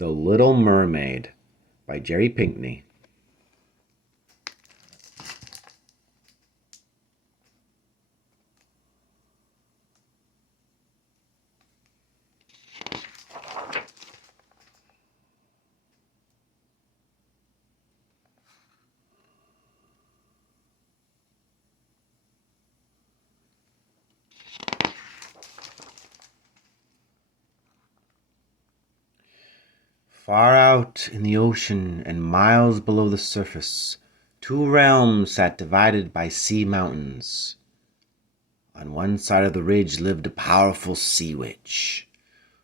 The Little Mermaid by Jerry Pinkney. Far out in the ocean and miles below the surface, two realms sat divided by sea mountains. On one side of the ridge lived a powerful sea witch,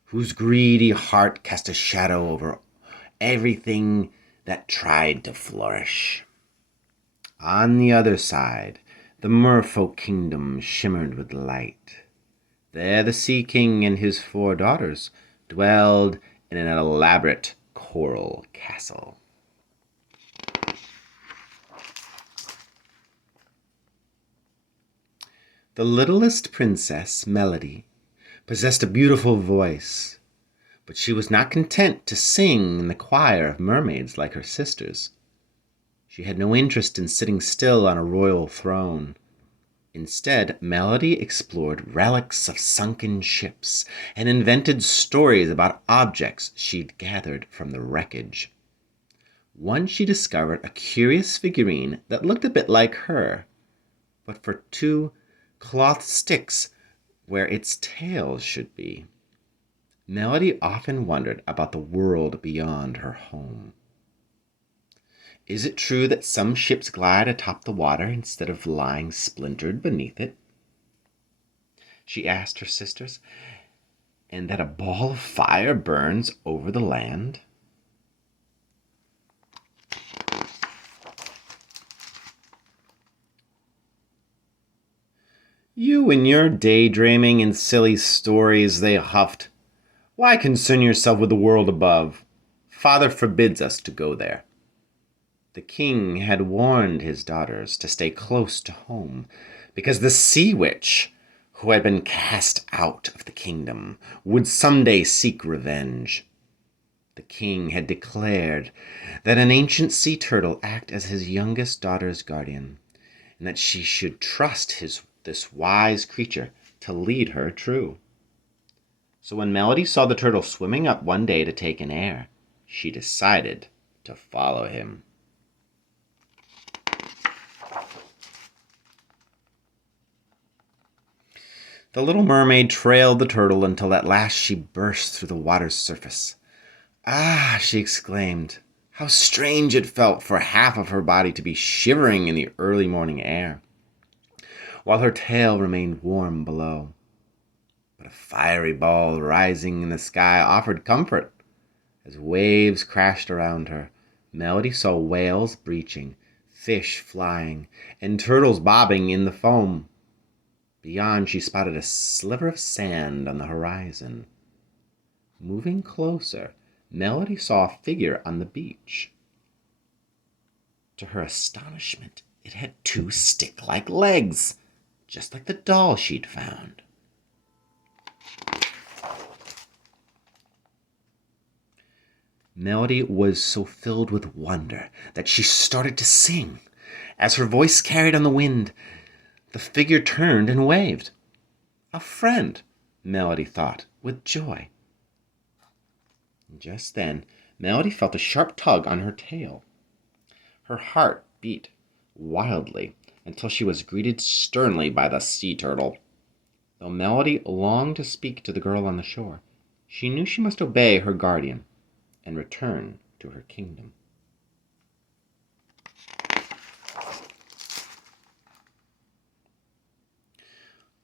whose greedy heart cast a shadow over everything that tried to flourish. On the other side, the merfolk kingdom shimmered with light. There the Sea King and his 4 daughters dwelled in an elaborate coral castle. The littlest princess, Melody, possessed a beautiful voice, but she was not content to sing in the choir of mermaids like her sisters. She had no interest in sitting still on a royal throne. Instead, Melody explored relics of sunken ships and invented stories about objects she'd gathered from the wreckage. Once she discovered a curious figurine that looked a bit like her, but for 2 cloth sticks where its tail should be. Melody often wondered about the world beyond her home. Is it true that some ships glide atop the water instead of lying splintered beneath it? She asked her sisters. And that a ball of fire burns over the land? You and your daydreaming and silly stories, they huffed. Why concern yourself with the world above? Father forbids us to go there. The king had warned his daughters to stay close to home, because the sea witch, who had been cast out of the kingdom, would someday seek revenge. The king had declared that an ancient sea turtle act as his youngest daughter's guardian, and that she should trust this wise creature to lead her true. So when Melody saw the turtle swimming up one day to take an air, she decided to follow him. The little mermaid trailed the turtle until at last she burst through the water's surface. Ah, she exclaimed. How strange it felt for half of her body to be shivering in the early morning air, while her tail remained warm below. But a fiery ball rising in the sky offered comfort. As waves crashed around her, Melody saw whales breaching, fish flying, and turtles bobbing in the foam. Beyond, she spotted a sliver of sand on the horizon. Moving closer, Melody saw a figure on the beach. To her astonishment, it had 2 stick-like legs, just like the doll she'd found. Melody was so filled with wonder that she started to sing. As her voice carried on the wind, the figure turned and waved. A friend, Melody thought, with joy. Just then, Melody felt a sharp tug on her tail. Her heart beat wildly until she was greeted sternly by the sea turtle. Though Melody longed to speak to the girl on the shore, she knew she must obey her guardian and return to her kingdom.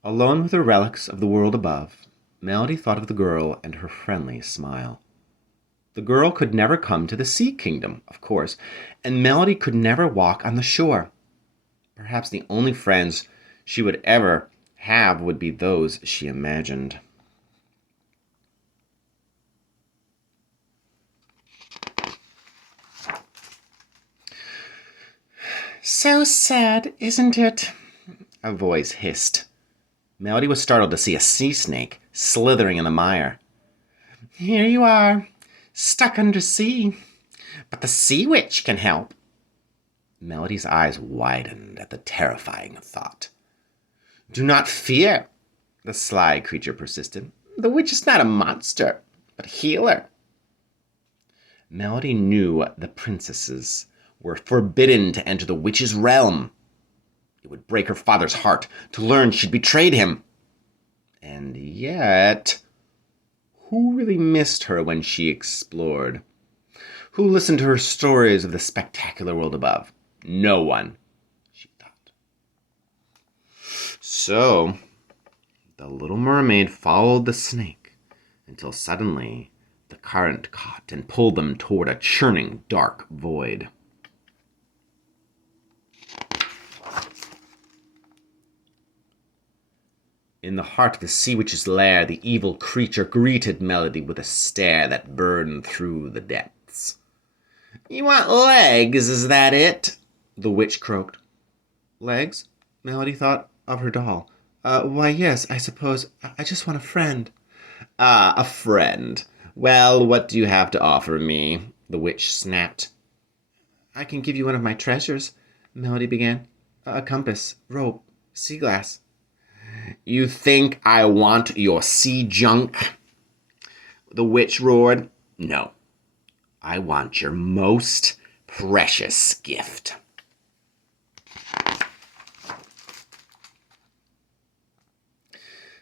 Alone with the relics of the world above, Melody thought of the girl and her friendly smile. The girl could never come to the Sea Kingdom, of course, and Melody could never walk on the shore. Perhaps the only friends she would ever have would be those she imagined. So sad, isn't it? A voice hissed. Melody was startled to see a sea snake slithering in the mire. Here you are, Stuck under sea. But the sea witch can help. Melody's eyes widened at the terrifying thought. Do not fear, the sly creature persisted. The witch is not a monster, but a healer. Melody knew the princesses were forbidden to enter the witch's realm. It would break her father's heart to learn she'd betrayed him. And yet, who really missed her when she explored? Who listened to her stories of the spectacular world above? No one, she thought. So, the little mermaid followed the snake until suddenly the current caught and pulled them toward a churning, dark void. In the heart of the sea witch's lair, the evil creature greeted Melody with a stare that burned through the depths. You want legs, is that it? The witch croaked. Legs? Melody thought of her doll. Why, yes, I suppose. I just want a friend. Ah, a friend. Well, what do you have to offer me? The witch snapped. I can give you one of my treasures, Melody began. A compass, rope, sea glass. You think I want your sea junk? The witch roared. No, I want your most precious gift.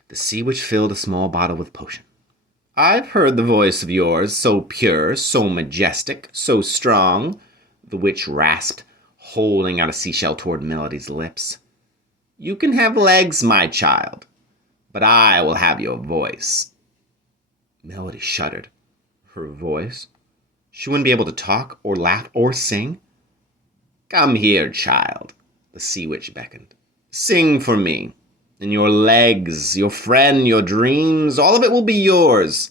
The sea witch filled a small bottle with potion. I've heard the voice of yours, so pure, so majestic, so strong, the witch rasped, holding out a seashell toward Melody's lips. You can have legs, my child, but I will have your voice. Melody shuddered. Her voice? She wouldn't be able to talk or laugh or sing? Come here, child, the sea witch beckoned. Sing for me. And your legs, your friend, your dreams, all of it will be yours.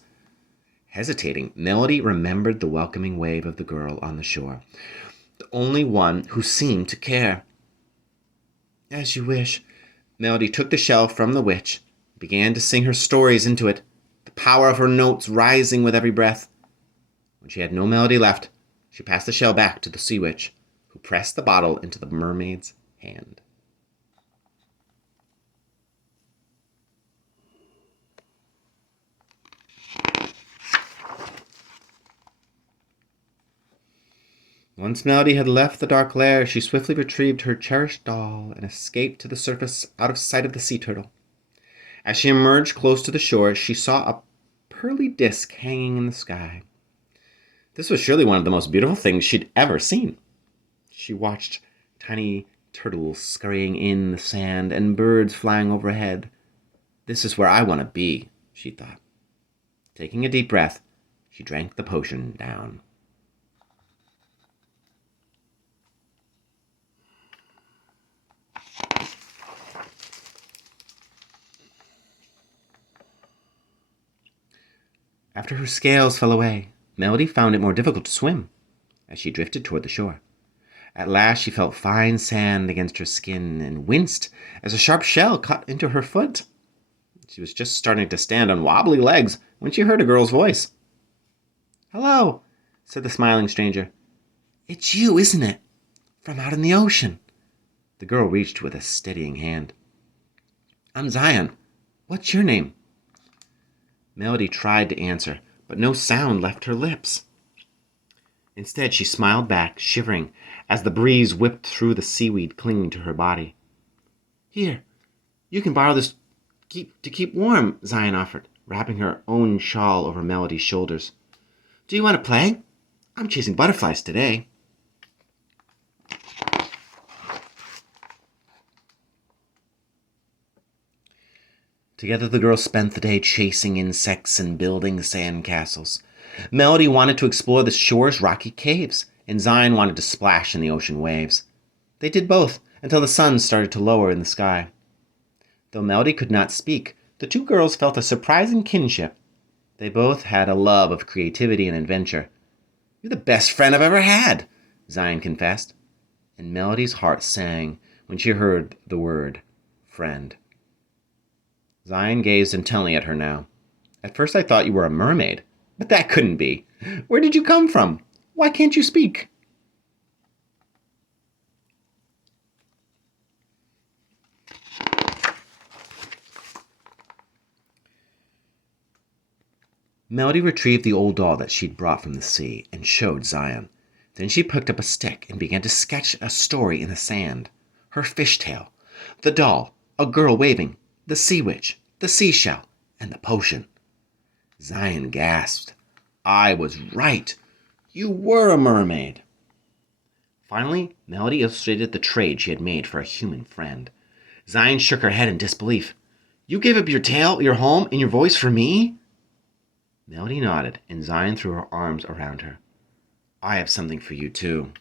Hesitating, Melody remembered the welcoming wave of the girl on the shore, the only one who seemed to care. As you wish. Melody took the shell from the witch, began to sing her stories into it, the power of her notes rising with every breath. When she had no melody left, she passed the shell back to the sea witch, who pressed the bottle into the mermaid's hand. Once Melody had left the dark lair, she swiftly retrieved her cherished doll and escaped to the surface out of sight of the sea turtle. As she emerged close to the shore, she saw a pearly disk hanging in the sky. This was surely one of the most beautiful things she'd ever seen. She watched tiny turtles scurrying in the sand and birds flying overhead. This is where I want to be, she thought. Taking a deep breath, she drank the potion down. After her scales fell away, Melody found it more difficult to swim as she drifted toward the shore. At last she felt fine sand against her skin and winced as a sharp shell cut into her foot. She was just starting to stand on wobbly legs when she heard a girl's voice. Hello, said the smiling stranger. It's you, isn't it? From out in the ocean. The girl reached with a steadying hand. I'm Zion. What's your name? Melody tried to answer, but no sound left her lips. Instead, she smiled back, shivering, as the breeze whipped through the seaweed clinging to her body. Here, you can borrow this to keep warm, Zion offered, wrapping her own shawl over Melody's shoulders. Do you want to play? I'm chasing butterflies today. Together the girls spent the day chasing insects and building sand castles. Melody wanted to explore the shore's rocky caves, and Zion wanted to splash in the ocean waves. They did both until the sun started to lower in the sky. Though Melody could not speak, the two girls felt a surprising kinship. They both had a love of creativity and adventure. You're the best friend I've ever had, Zion confessed, and Melody's heart sang when she heard the word friend. Zion gazed intently at her now. At first I thought you were a mermaid, but that couldn't be. Where did you come from? Why can't you speak?" Melody retrieved the old doll that she'd brought from the sea and showed Zion. Then she picked up a stick and began to sketch a story in the sand. Her fishtail, the doll, a girl waving, the sea witch, the seashell, and the potion. Zion gasped. "I was right. You were a mermaid." Finally, Melody illustrated the trade she had made for a human friend. Zion shook her head in disbelief. "You gave up your tail, your home, and your voice for me?" Melody nodded, and Zion threw her arms around her. "I have something for you, too."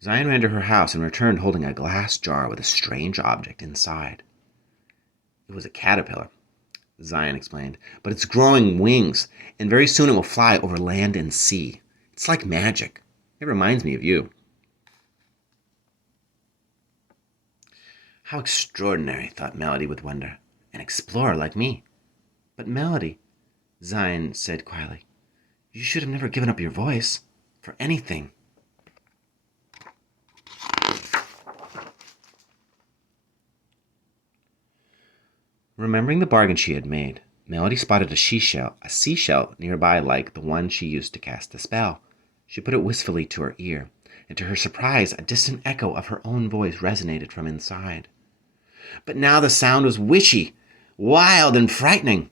Zion ran to her house and returned holding a glass jar with a strange object inside. "It was a caterpillar," Zion explained, "but it's growing wings, and very soon it will fly over land and sea. It's like magic. It reminds me of you." How extraordinary, thought Melody with wonder. An explorer like me. "But Melody," Zion said quietly, "you should have never given up your voice. For anything." Remembering the bargain she had made, Melody spotted a seashell nearby like the one she used to cast the spell. She put it wistfully to her ear, and to her surprise, a distant echo of her own voice resonated from inside. But now the sound was witchy, wild, and frightening.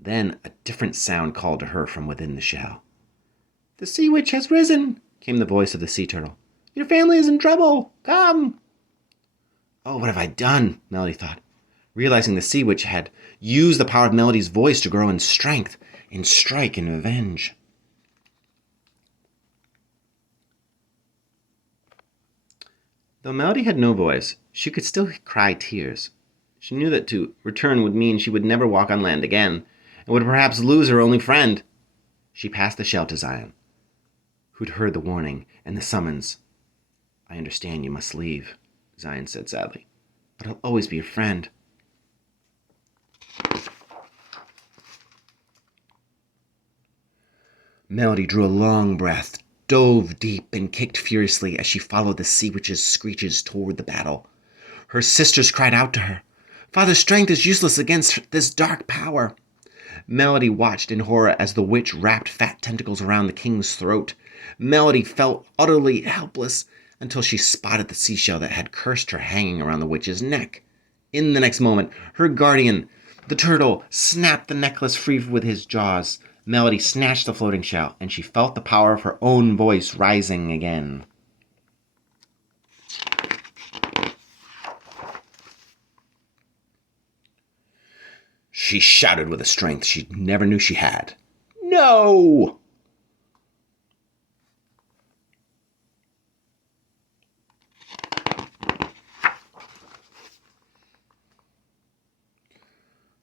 Then a different sound called to her from within the shell. "The sea witch has risen," came the voice of the sea turtle. "Your family is in trouble. Come." "Oh, what have I done?" Melody thought, realizing the sea witch had used the power of Melody's voice to grow in strength, and strike and avenge. Though Melody had no voice, she could still cry tears. She knew that to return would mean she would never walk on land again, and would perhaps lose her only friend. She passed the shell to Zion, who'd heard the warning and the summons. "I understand you must leave," Zion said sadly, "but I'll always be your friend." Melody drew a long breath, dove deep, and kicked furiously as she followed the sea witch's screeches toward the battle. Her sisters cried out to her, "Father's strength is useless against this dark power." Melody watched in horror as the witch wrapped fat tentacles around the king's throat. Melody felt utterly helpless until she spotted the seashell that had cursed her hanging around the witch's neck. In the next moment, her guardian, the turtle, snapped the necklace free with his jaws. Melody snatched the floating shell, and she felt the power of her own voice rising again. She shouted with a strength she never knew she had. "No!"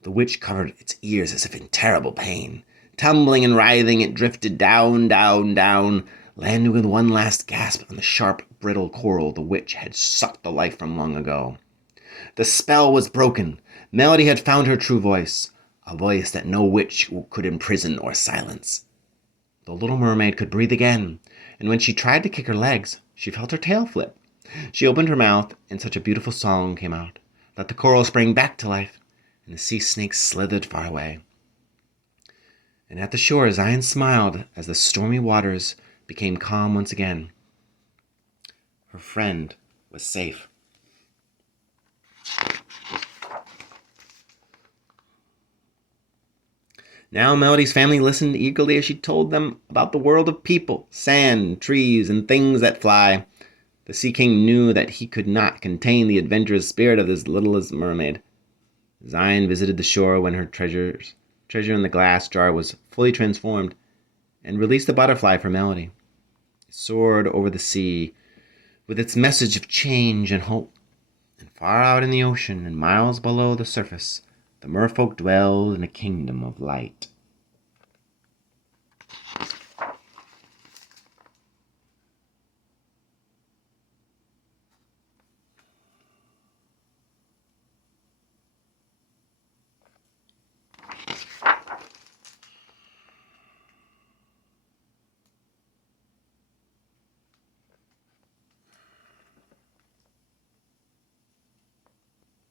The witch covered its ears as if in terrible pain. Tumbling and writhing, it drifted down, down, down, landing with one last gasp on the sharp, brittle coral the witch had sucked the life from long ago. The spell was broken. Melody had found her true voice, a voice that no witch could imprison or silence. The little mermaid could breathe again, and when she tried to kick her legs, she felt her tail flip. She opened her mouth, and such a beautiful song came out that the coral sprang back to life, and the sea snakes slithered far away. And at the shore, Zion smiled as the stormy waters became calm once again. Her friend was safe. Now Melody's family listened eagerly as she told them about the world of people, sand, trees, and things that fly. The Sea King knew that he could not contain the adventurous spirit of this littlest mermaid. Zion visited the shore when her treasure in the glass jar was fully transformed, and released the butterfly for Melody. It soared over the sea with its message of change and hope. And far out in the ocean and miles below the surface, the merfolk dwelled in a kingdom of light.